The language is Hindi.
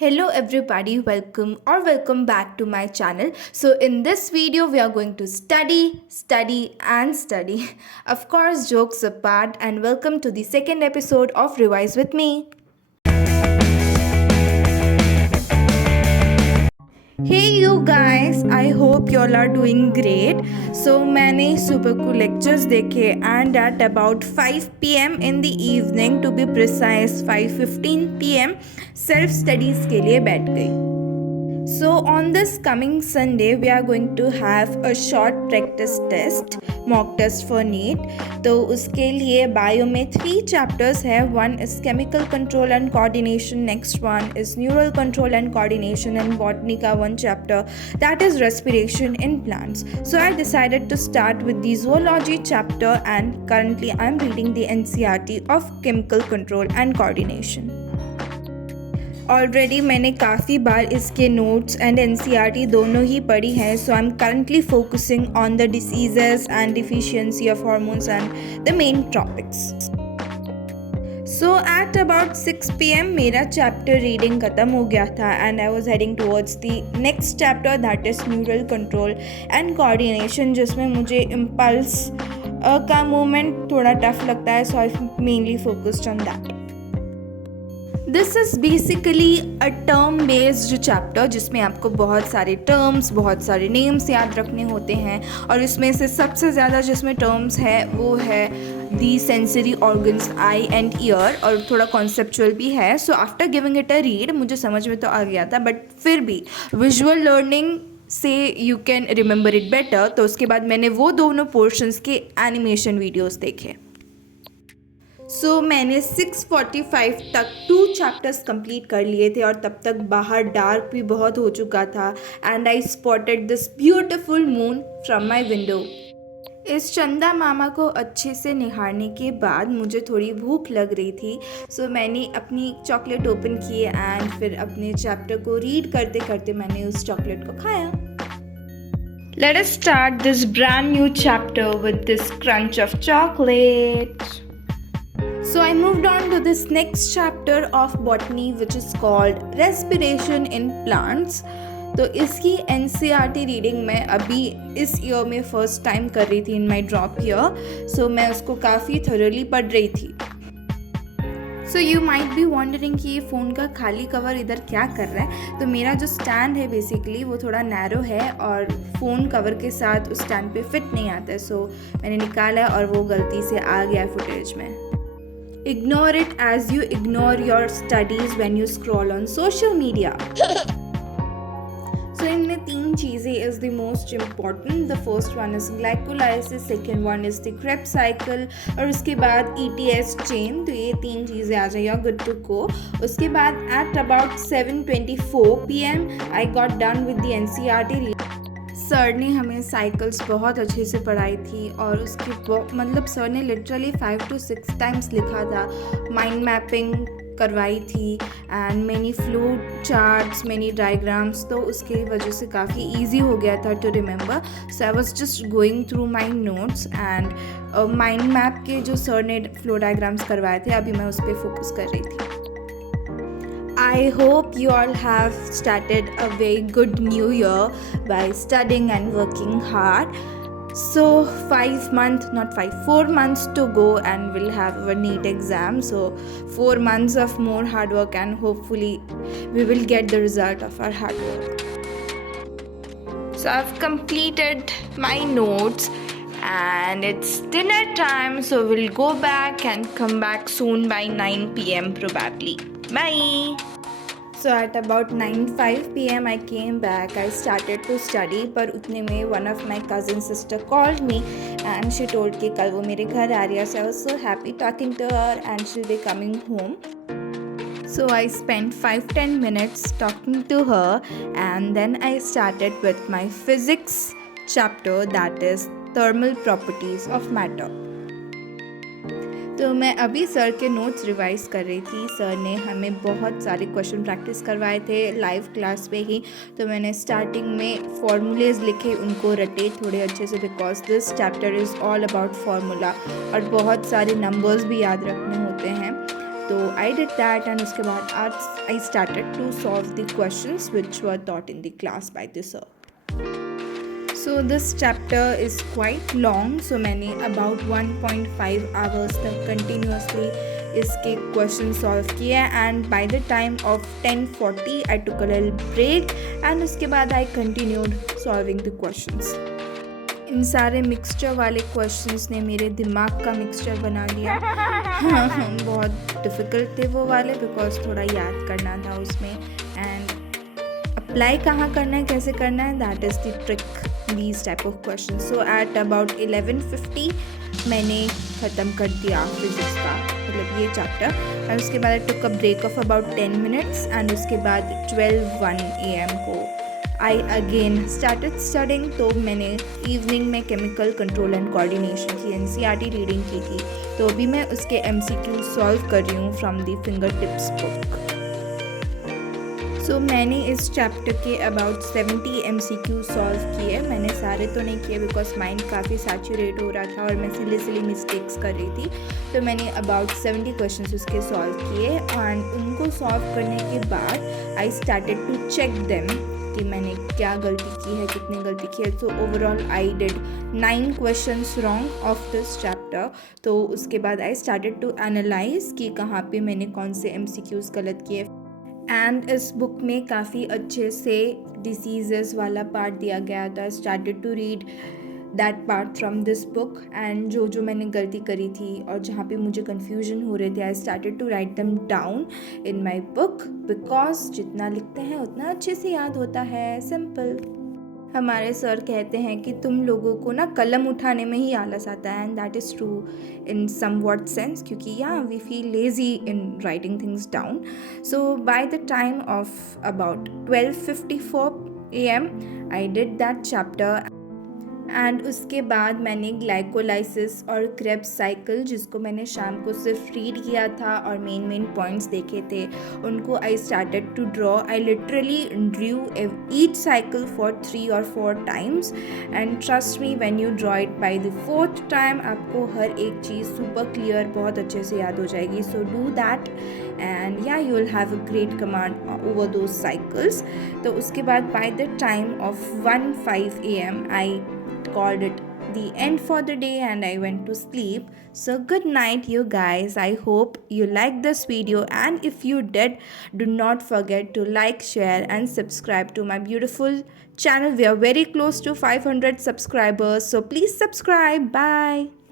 Hello everybody, welcome back to my channel. So in this video we are going to study and study. Of course, jokes apart, and welcome to the second episode of Revise with me. Hey you guys, I hope you all are doing great. So मैंने सुबह को lectures देखे and at about 5 p.m. in the evening, to be precise 5:15 p.m. self studies के लिए बैठ गई. So on this coming Sunday, we are going to have a short practice test, mock test for NEET. तो उसके लिए bio में 3 chapters है. One is chemical control and coordination, next one is neural control and coordination, and botany का 1 chapter, that is respiration in plants. So I decided to start with the zoology chapter, and currently I am reading the NCERT of chemical control and coordination. Already मैंने काफ़ी बार इसके नोट्स एंड एनसीईआरटी दोनों ही पढ़ी हैं. सो I am currently focusing on the diseases and deficiency of hormones and the main topics. So at about 6 p.m. मेरा चैप्टर रीडिंग ख़त्म हो गया था and I was heading towards the next chapter, that is neural control and coordination, जिसमें मुझे इम्पल्स का मूवमेंट थोड़ा टफ लगता है. सो आई mainly focused on that. This is basically a term based chapter, जिसमें आपको बहुत सारे टर्म्स, बहुत सारे नेम्स याद रखने होते हैं, और इसमें से सबसे ज़्यादा जिसमें टर्म्स है वो है the sensory organs, I and year, और थोड़ा कॉन्सेप्चुअल भी है. So after giving it a read मुझे समझ में तो आ गया था, बट फिर भी विजुअल लर्निंग से you can remember it better. तो उसके बाद मैंने वो दोनों पोर्शंस के एनिमेशन वीडियोज़ देखे. सो मैंने 6:45 तक 2 चैप्टर्स कंप्लीट कर लिए थे, और तब तक बाहर डार्क भी बहुत हो चुका था. And I spotted this beautiful moon from my window. इस चंदा मामा को अच्छे से निहारने के बाद मुझे थोड़ी भूख लग रही थी. सो मैंने अपनी चॉकलेट ओपन की एंड फिर अपने चैप्टर को रीड करते करते मैंने उस चॉकलेट को खाया. Let us start this brand new chapter with this crunch of chocolate. So I moved on to this next chapter of botany, which is called respiration in plants. तो इसकी NCERT रीडिंग मैं अभी इस ईयर में फ़र्स्ट टाइम कर रही थी इन माई ड्रॉप ईयर. सो मैं उसको काफ़ी थोरली पढ़ रही थी. So you might be wondering कि ये फ़ोन का खाली कवर इधर क्या कर रहा है. तो मेरा जो स्टैंड है बेसिकली वो थोड़ा नैरो है, और फ़ोन कवर के साथ उस स्टैंड पे फिट नहीं आता है. सो मैंने निकाला और वो गलती से आ गया फुटेज में. Ignore it as you ignore your studies when you scroll on social media. So इनमें 3 चीज़ें is the most important. The first one is glycolysis, second one is the Krebs cycle, और उसके बाद ETS chain. तो ये 3 चीज़ें आ जाइए, good to go. उसके बाद at about 7:24 p.m. I got done with the NCERT. Sir ने हमें साइकिल्स बहुत अच्छे से पढ़ाई थी, और उसकी मतलब सर ने लिटरली 5 to 6 टाइम्स लिखा था. माइंड मैपिंग करवाई थी and many flow charts, many diagrams. तो उसकी वजह से काफ़ी इजी हो गया था to remember. So I was just going through my notes and mind map के जो सर ने फ्लो डायग्राम्स करवाए थे, अभी मैं उस पर फोकस कर रही थी. I hope you all have started a very good new year by studying and working hard. So 4 months to go and we'll have our NEET exam. So 4 months of more hard work, and hopefully we will get the result of our hard work. So I've completed my notes and it's dinner time. So we'll go back and come back soon by 9 p.m. probably. Bye. So at about 9:05 p.m. I came back. I started to study, पर उतने में one of my cousin sister called me and she told कि कल वो मेरे घर आ रही है. So I was so happy talking to her and she'll be coming home. So I spent 5-10 minutes talking to her, and then I started with my physics chapter, that is thermal properties of matter. तो मैं अभी सर के नोट्स रिवाइज कर रही थी. सर ने हमें बहुत सारे क्वेश्चन प्रैक्टिस करवाए थे लाइव क्लास पे ही. तो मैंने स्टार्टिंग में फॉर्मूलेज लिखे, उनको रटे थोड़े अच्छे से, because this chapter is all about formula, और बहुत सारे नंबर्स भी याद रखने होते हैं. तो आई डिड दैट एंड उसके बाद आज I started to solve the questions which were taught in the class by the sir. So this chapter is quite long, so मैंने about 1.5 hours तक continuously इसके क्वेश्चन सॉल्व किए and by the time of 10:40 I took a little break and उसके बाद I continued solving the questions. इन सारे मिक्सचर वाले क्वेश्चंस ने मेरे दिमाग का मिक्सचर बना लिया. बहुत डिफ़िकल्ट थे वो वाले बिकॉज थोड़ा याद करना था उसमें एंड अप्लाई कहाँ करना है कैसे करना है that is the trick these type of questions. So at about 11:50 मैंने ख़त्म कर दिया फिज़िक्स का मतलब ये चैप्टर और उसके बाद I took a break of about 10 minutes and उसके बाद 12:01 AM को आई अगेन स्टार्टेड स्टडिंग. तो मैंने इवनिंग में केमिकल कंट्रोल एंड कोऑर्डिनेशन की NCERT रीडिंग की थी. तो अभी मैं उसके MCQ सॉल्व कर रही हूँ from the finger tips book. So मैंने इस चैप्टर के अबाउट 70 MCQ सॉल्व किए. मैंने सारे तो नहीं किए बिकॉज माइंड काफ़ी सैचुरेट हो रहा था और मैं सिली मिस्टेक्स कर रही थी. तो मैंने अबाउट 70 क्वेश्चंस उसके सॉल्व किए एंड उनको सॉल्व करने के बाद I started to check them कि मैंने क्या गलती की है कितनी गलती की है. So overall I did 9 questions wrong of this chapter. तो उसके बाद आई स्टार्टेड टू एनालाइज कि कहाँ पे मैंने कौन से MCQs गलत किए. एंड इस बुक में काफ़ी अच्छे से डिसीज़ेस वाला पार्ट दिया गया था. Started to read that part from this book and जो मैंने गलती करी थी और जहाँ पे मुझे कन्फ्यूजन हो रहे थे I started to write them down in my book because जितना लिखते हैं उतना अच्छे से याद होता है. सिंपल. हमारे सर कहते हैं कि तुम लोगों को ना कलम उठाने में ही आलस आता है and that is true in some what sense क्योंकि we feel lazy in writing things down. So by the time of about 12:54 AM I did that chapter and उसके बाद मैंने ग्लाइकोलाइसिस और क्रेब्स साइकिल जिसको मैंने शाम को सिर्फ रीड किया था और मेन पॉइंट्स देखे थे उनको I started to draw. I literally drew each cycle for 3 or 4 times and trust me when you draw it by the 4th time आपको हर एक चीज़ सुपर क्लियर बहुत अच्छे से याद हो जाएगी. So do that and you will have a great command over those cycles. तो उसके बाद bye the time of 1:05 AM I called it the end for the day and I went to sleep. So good night you guys. I hope you liked this video and if you did, do not forget to like, share and subscribe to my beautiful channel. We are very close to 500 subscribers, so please subscribe. Bye.